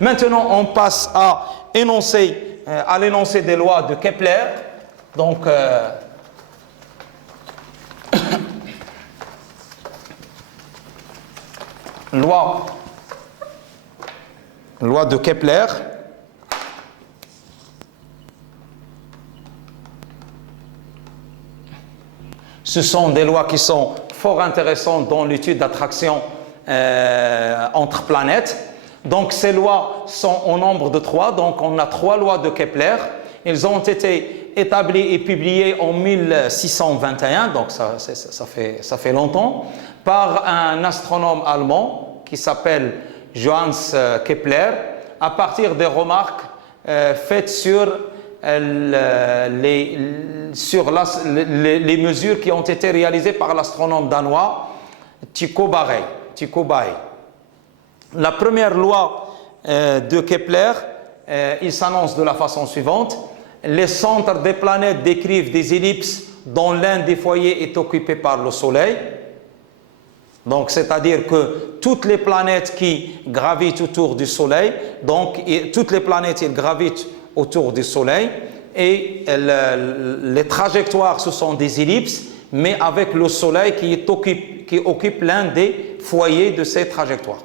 Maintenant, on passe à l'énoncé des lois de Kepler. Donc, loi de Kepler. Ce sont des lois qui sont fort intéressantes dans l'étude d'attraction entre planètes. Donc ces lois sont au nombre de 3. Donc on a 3 lois de Kepler. Elles ont été établies et publiées en 1621, donc ça fait longtemps, par un astronome allemand qui s'appelle Johannes Kepler, à partir des remarques faites sur les mesures qui ont été réalisées par l'astronome danois Tycho Brahe. La première loi de Kepler, il s'annonce de la façon suivante. Les centres des planètes décrivent des ellipses dont l'un des foyers est occupé par le Soleil. Donc, c'est-à-dire que toutes les planètes qui gravitent autour du Soleil, toutes les planètes elles gravitent autour du Soleil, et les trajectoires, ce sont des ellipses, mais avec le Soleil qui occupe l'un des foyers de ces trajectoires.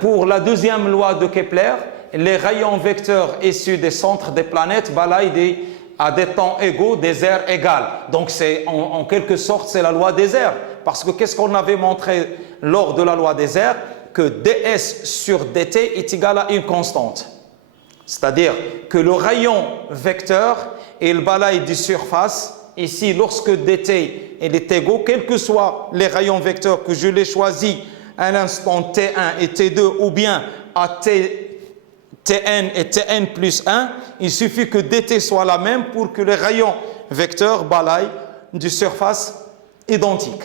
Pour la deuxième loi de Kepler, les rayons vecteurs issus des centres des planètes balayent à des temps égaux des aires égales. Donc, en quelque sorte, c'est la loi des aires. Parce que qu'est-ce qu'on avait montré lors de la loi des aires? Que ds sur dt est égal à une constante. C'est-à-dire que le rayon vecteur, il balaye des surfaces. Ici, lorsque dt est égaux, quels que soient les rayons vecteurs que je les choisis à l'instant t1 et t2, ou bien à tn et tn plus 1, il suffit que dt soit la même pour que les rayons vecteurs balayent des surfaces identiques.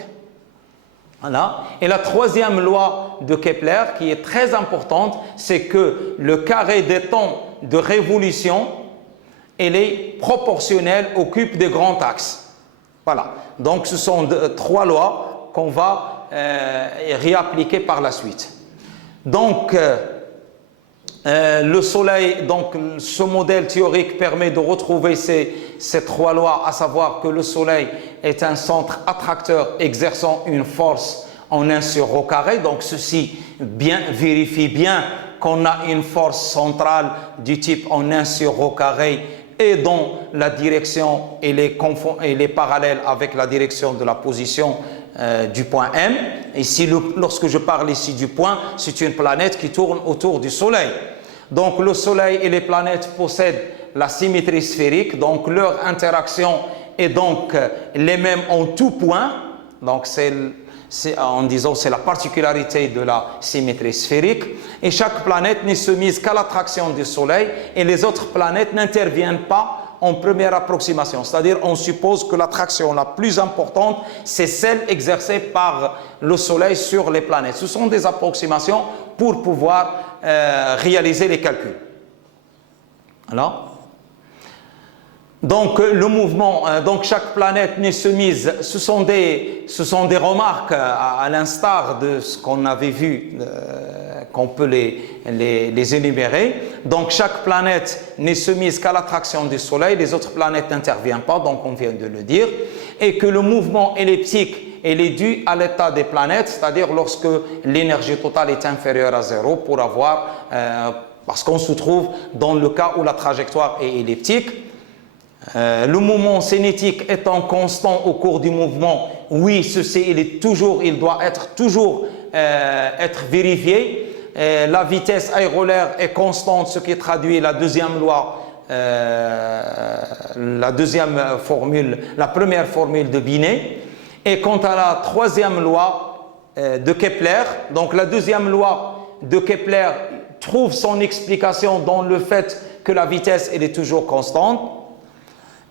Voilà. Et la troisième loi de Kepler, qui est très importante, c'est que le carré des temps de révolution, elle est proportionnelle au cube des grands axes. Voilà. Donc ce sont 3 lois qu'on va réappliquer par la suite. Donc le Soleil, donc ce modèle théorique permet de retrouver ces 3 lois, à savoir que le Soleil est un centre attracteur exerçant une force en 1 sur ρ carré. Donc ceci vérifie bien qu'on a une force centrale du type en 1 sur ρ carré et dont la direction elle est parallèle avec la direction de la position du point M. Ici, lorsque je parle ici du point, c'est une planète qui tourne autour du Soleil. Donc le Soleil et les planètes possèdent la symétrie sphérique, donc leur interaction est donc les mêmes en tout point. Donc en disant c'est la particularité de la symétrie sphérique. Et chaque planète n'est soumise qu'à l'attraction du Soleil et les autres planètes n'interviennent pas en première approximation. C'est-à-dire on suppose que l'attraction la plus importante, c'est celle exercée par le Soleil sur les planètes. Ce sont des approximations pour pouvoir réaliser les calculs. Alors, donc le mouvement, donc chaque planète n'est soumise, ce sont des remarques à l'instar de ce qu'on avait vu, qu'on peut les énumérer. Donc chaque planète n'est soumise qu'à l'attraction du Soleil, les autres planètes n'interviennent pas, donc on vient de le dire, et que le mouvement elliptique elle est due à l'état des planètes, c'est-à-dire lorsque l'énergie totale est inférieure à 0 pour avoir, parce qu'on se trouve dans le cas où la trajectoire est elliptique. Le mouvement cinétique étant constant au cours du mouvement, oui, ceci il doit toujours être vérifié. La vitesse aérolaire est constante, ce qui traduit la deuxième loi, la première formule de Binet. Et quant à la troisième loi de Kepler, donc la deuxième loi de Kepler trouve son explication dans le fait que la vitesse elle est toujours constante.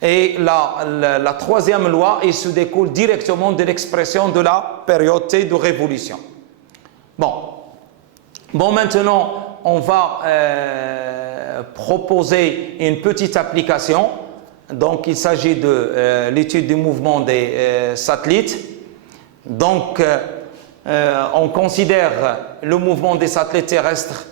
Et la troisième loi, elle se découle directement de l'expression de la période T de révolution. Bon, maintenant, on va proposer une petite application. Donc, il s'agit de l'étude du mouvement des satellites. Donc, on considère le mouvement des satellites terrestres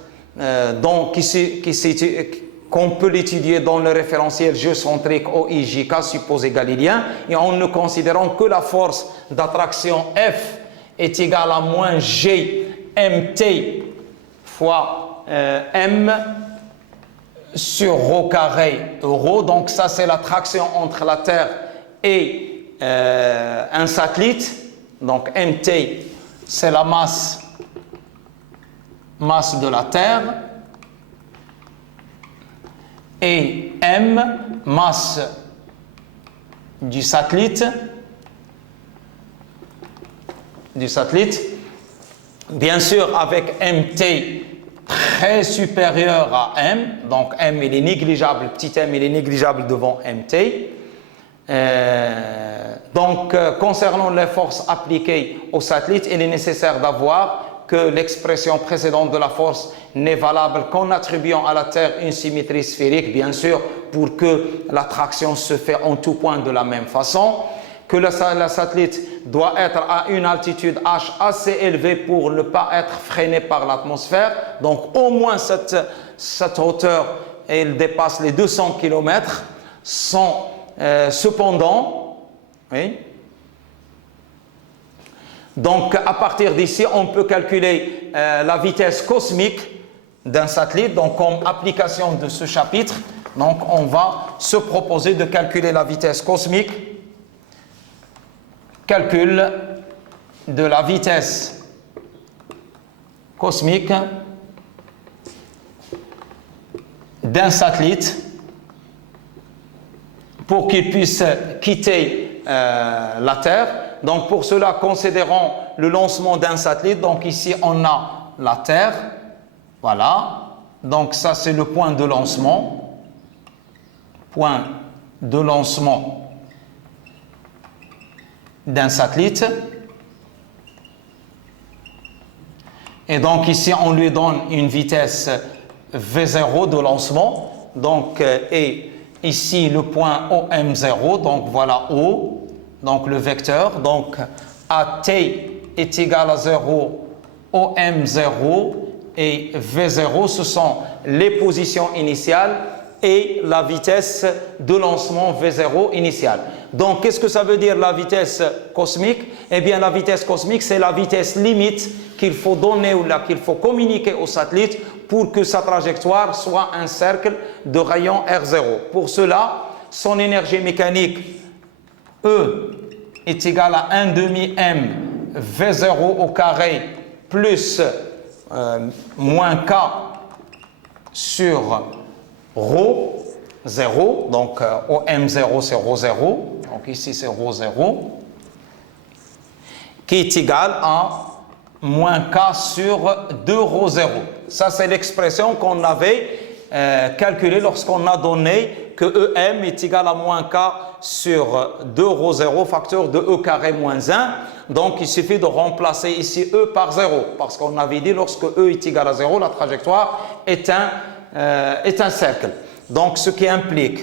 qu'on peut l'étudier dans le référentiel géocentrique OIJK supposé galilien, et en ne considérant que la force d'attraction F est égale à moins G mt fois m sur rho carré euro. Donc ça, c'est l'attraction entre la Terre et un satellite. Donc mt, c'est la masse de la Terre, et m, masse du satellite. Bien sûr, avec mt très supérieur à m, donc m il est négligeable, petit m il est négligeable devant mt. Concernant les forces appliquées au satellite, il est nécessaire d'avoir que l'expression précédente de la force n'est valable qu'en attribuant à la Terre une symétrie sphérique, bien sûr, pour que l'attraction se fait en tout point de la même façon, que le satellite doit être à une altitude h assez élevée pour ne pas être freiné par l'atmosphère. Donc au moins cette hauteur, elle dépasse les 200 km. Cependant, oui. Donc à partir d'ici, on peut calculer la vitesse cosmique d'un satellite. Donc comme application de ce chapitre, donc on va se proposer de calculer la vitesse cosmique. Calcul de la vitesse cosmique d'un satellite pour qu'il puisse quitter la Terre. Donc pour cela, considérons le lancement d'un satellite. Donc ici, on a la Terre. Voilà. Donc ça, c'est le point de lancement. Point de lancement d'un satellite. Et donc ici, on lui donne une vitesse V0 de lancement. Donc, et ici, le point OM0. Donc voilà O. Donc le vecteur, donc AT est égal à 0, OM0 et V0, ce sont les positions initiales et la vitesse de lancement V0 initiale. Donc qu'est-ce que ça veut dire la vitesse cosmique? Eh bien la vitesse cosmique, c'est la vitesse limite qu'il faut donner ou qu'il faut communiquer au satellite pour que sa trajectoire soit un cercle de rayon R0. Pour cela, son énergie mécanique E est égal à 1 demi m V0 au carré plus moins K sur ρ 0, donc OM0 c'est ρ0, donc ici c'est ρ0, qui est égal à moins K sur 2 ρ0. Ça c'est l'expression qu'on avait calculée lorsqu'on a donné que EM est égal à moins K sur 2 ρ0 facteur de E carré moins 1. Donc il suffit de remplacer ici E par 0, parce qu'on avait dit lorsque E est égal à 0, la trajectoire est un cercle. Donc ce qui implique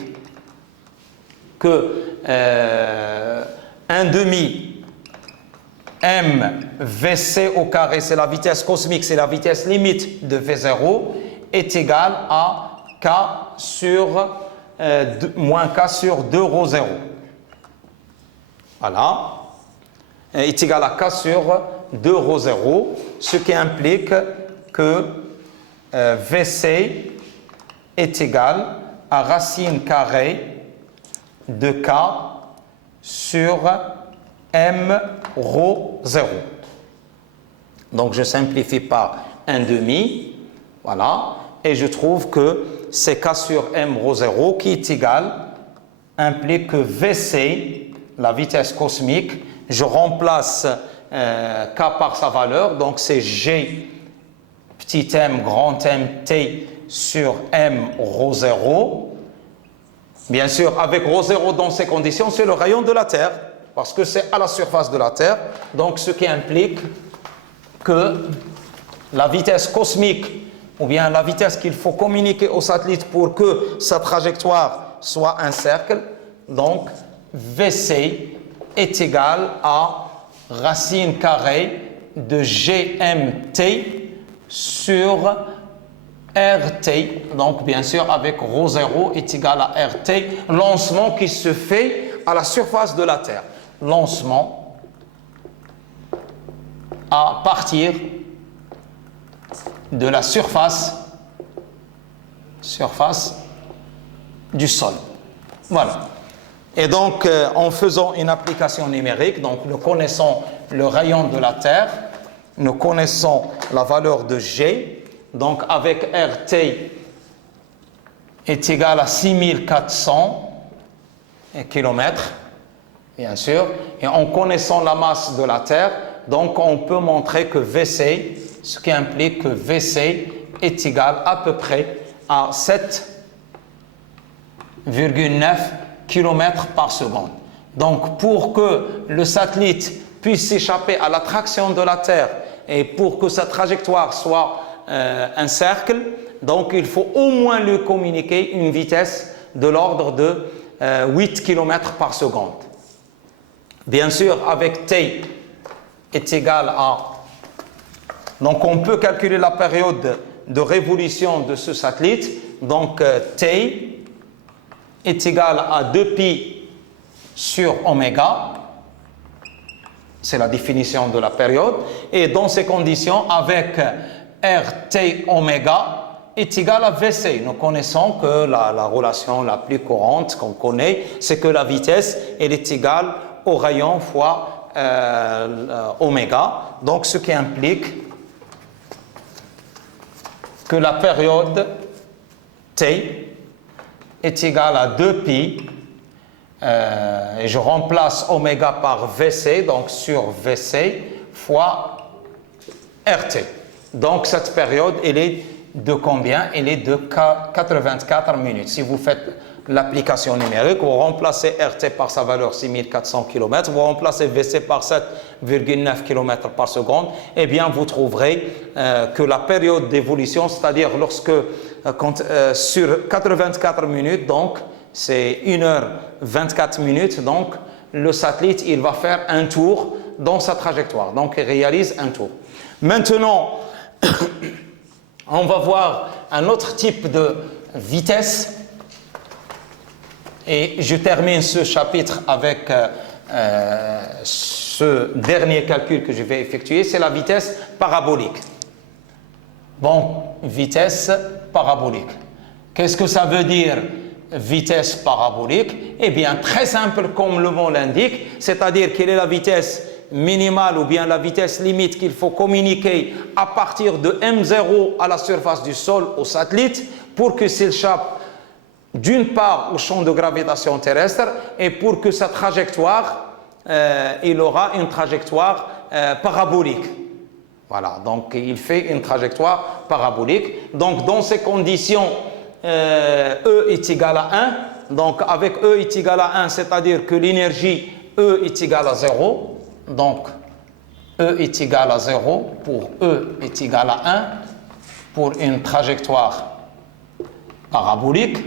que 1 demi m Vc au carré, c'est la vitesse cosmique, c'est la vitesse limite de V0, est égal à K sur moins K sur 2 ρ0. Voilà. Est égal à K sur 2 ρ0, ce qui implique que Vc est égal à racine carrée de K sur m ρ0. Donc je simplifie par 1 demi, voilà, et je trouve que c'est K sur m ρ0 qui est égal, implique que Vc, la vitesse cosmique, je remplace K par sa valeur, donc c'est G petit m grand M T sur m ρ0. Bien sûr, avec ρ0 dans ces conditions, c'est le rayon de la Terre, parce que c'est à la surface de la Terre, donc ce qui implique que la vitesse cosmique, ou bien la vitesse qu'il faut communiquer au satellite pour que sa trajectoire soit un cercle, donc Vc est égal à racine carrée de GMT sur RT, donc bien sûr avec ρ0 est égal à RT, lancement qui se fait à la surface de la Terre. Lancement à partir de la surface du sol. Voilà. Et donc, en faisant une application numérique, donc nous connaissons le rayon de la Terre, nous connaissons la valeur de G, donc avec RT est égal à 6400 km, bien sûr, et en connaissant la masse de la Terre, donc on peut montrer que VC, ce qui implique que VC est égal à peu près à 7,9 km par seconde. Donc pour que le satellite puisse s'échapper à l'attraction de la Terre et pour que sa trajectoire soit un cercle, donc il faut au moins lui communiquer une vitesse de l'ordre de 8 km par seconde. Bien sûr, avec T est égal à... Donc on peut calculer la période de révolution de ce satellite. Donc T est égal à 2pi sur oméga. C'est la définition de la période. Et dans ces conditions, avec RT oméga est égal à VC. Nous connaissons que la relation la plus courante qu'on connaît, c'est que la vitesse elle est égale au rayon fois oméga. Donc ce qui implique que la période T est égale à 2pi, et je remplace oméga par VC, donc sur VC, fois RT. Donc cette période, elle est de combien? Elle est de 84 minutes. Si vous faites l'application numérique, vous remplacez RT par sa valeur 6400 km, vous remplacez VC par 7,9 km par seconde, eh bien vous trouverez que la période d'évolution, c'est-à-dire sur 84 minutes, donc c'est 1h24 minutes, donc le satellite il va faire un tour dans sa trajectoire, donc il réalise un tour. Maintenant, on va voir un autre type de vitesse. Et je termine ce chapitre avec ce dernier calcul que je vais effectuer, c'est la vitesse parabolique. Bon, vitesse parabolique. Qu'est-ce que ça veut dire vitesse parabolique? Eh bien, très simple comme le mot l'indique, c'est-à-dire quelle est la vitesse minimale ou bien la vitesse limite qu'il faut communiquer à partir de M0 à la surface du sol au satellite pour que s'échappe d'une part au champ de gravitation terrestre et pour que sa trajectoire, il aura une trajectoire parabolique. Voilà, donc il fait une trajectoire parabolique. Donc dans ces conditions, E est égal à 1. Donc avec E est égal à 1, c'est-à-dire que l'énergie E est égale à 0. Donc E est égal à 0 pour E est égal à 1 pour une trajectoire parabolique.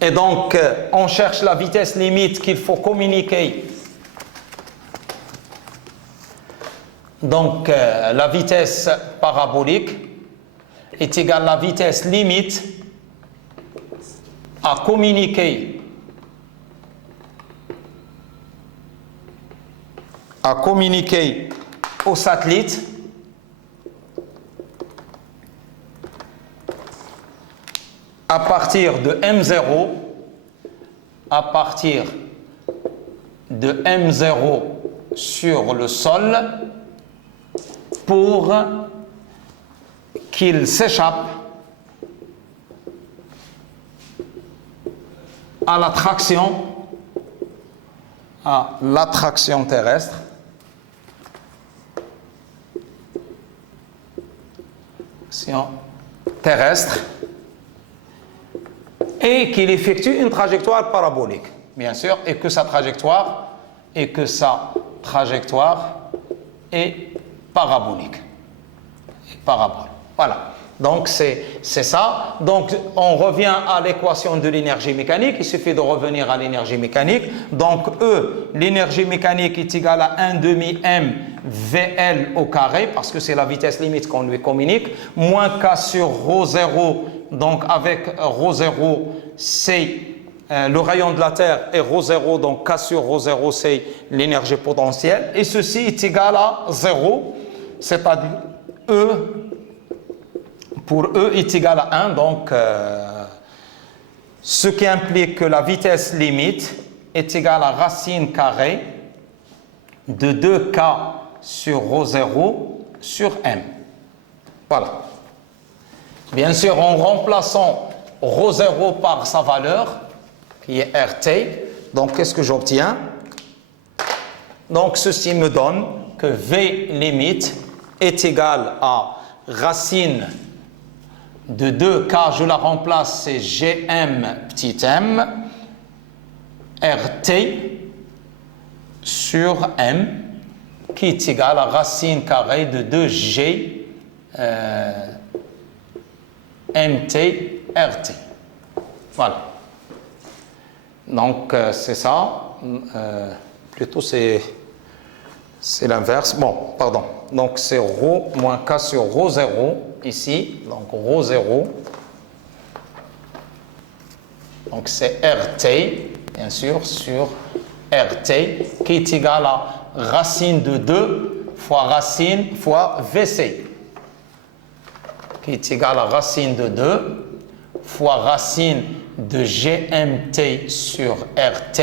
Et donc on cherche la vitesse limite qu'il faut communiquer. Donc la vitesse parabolique est égale à la vitesse limite à communiquer au satellite à partir de M0 sur le sol pour qu'il s'échappe à l'attraction terrestre et qu'il effectue une trajectoire parabolique, bien sûr, et que sa trajectoire est parabolique. Parabole. Voilà. Donc, c'est ça. Donc, on revient à l'équation de l'énergie mécanique. Il suffit de revenir à l'énergie mécanique. Donc, E, l'énergie mécanique est égale à 1 demi m VL au carré, parce que c'est la vitesse limite qu'on lui communique, moins K sur ρ0. Donc, avec ρ0, c'est le rayon de la Terre, et ρ0, donc K sur ρ0, c'est l'énergie potentielle. Et ceci est égal à 0, c'est-à-dire E, pour E est égal à 1, donc ce qui implique que la vitesse limite est égale à racine carrée de 2K sur ρ0 sur M. Voilà. Bien sûr, en remplaçant ρ0 par sa valeur, qui est RT, donc qu'est-ce que j'obtiens? Donc ceci me donne que V limite est égal à racine de 2K, je la remplace, c'est Gm petit m, RT sur M, qui est égal à racine carrée de 2G MT RT. Voilà. Donc, c'est ça. Plutôt, c'est l'inverse. Bon, pardon. Donc, c'est ρ moins K sur ρ0 ici. Donc, ρ0. Donc, c'est RT, bien sûr, sur RT, qui est égal à racine de 2 fois racine fois VC, qui est égal à racine de 2 fois racine de GMT sur RT,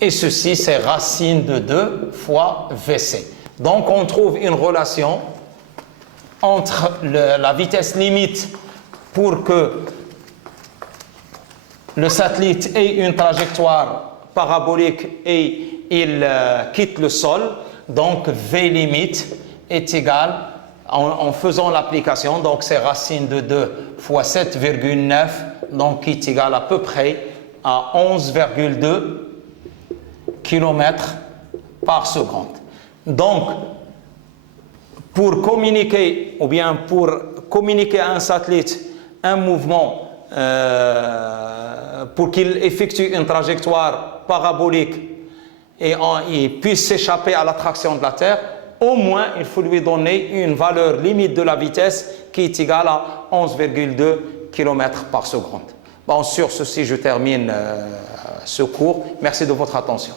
et ceci c'est racine de 2 fois VC. Donc on trouve une relation entre la vitesse limite pour que le satellite ait une trajectoire parabolique et il quitte le sol. Donc V limite est égal, en faisant l'application, donc c'est racine de 2 fois 7,9, donc qui est égal à peu près à 11,2 km par seconde. Donc, pour communiquer, ou bien pour communiquer à un satellite un mouvement, pour qu'il effectue une trajectoire parabolique et il puisse s'échapper à l'attraction de la Terre, au moins il faut lui donner une valeur limite de la vitesse qui est égale à 11,2 km par seconde. Bon, sur ceci, je termine ce cours. Merci de votre attention.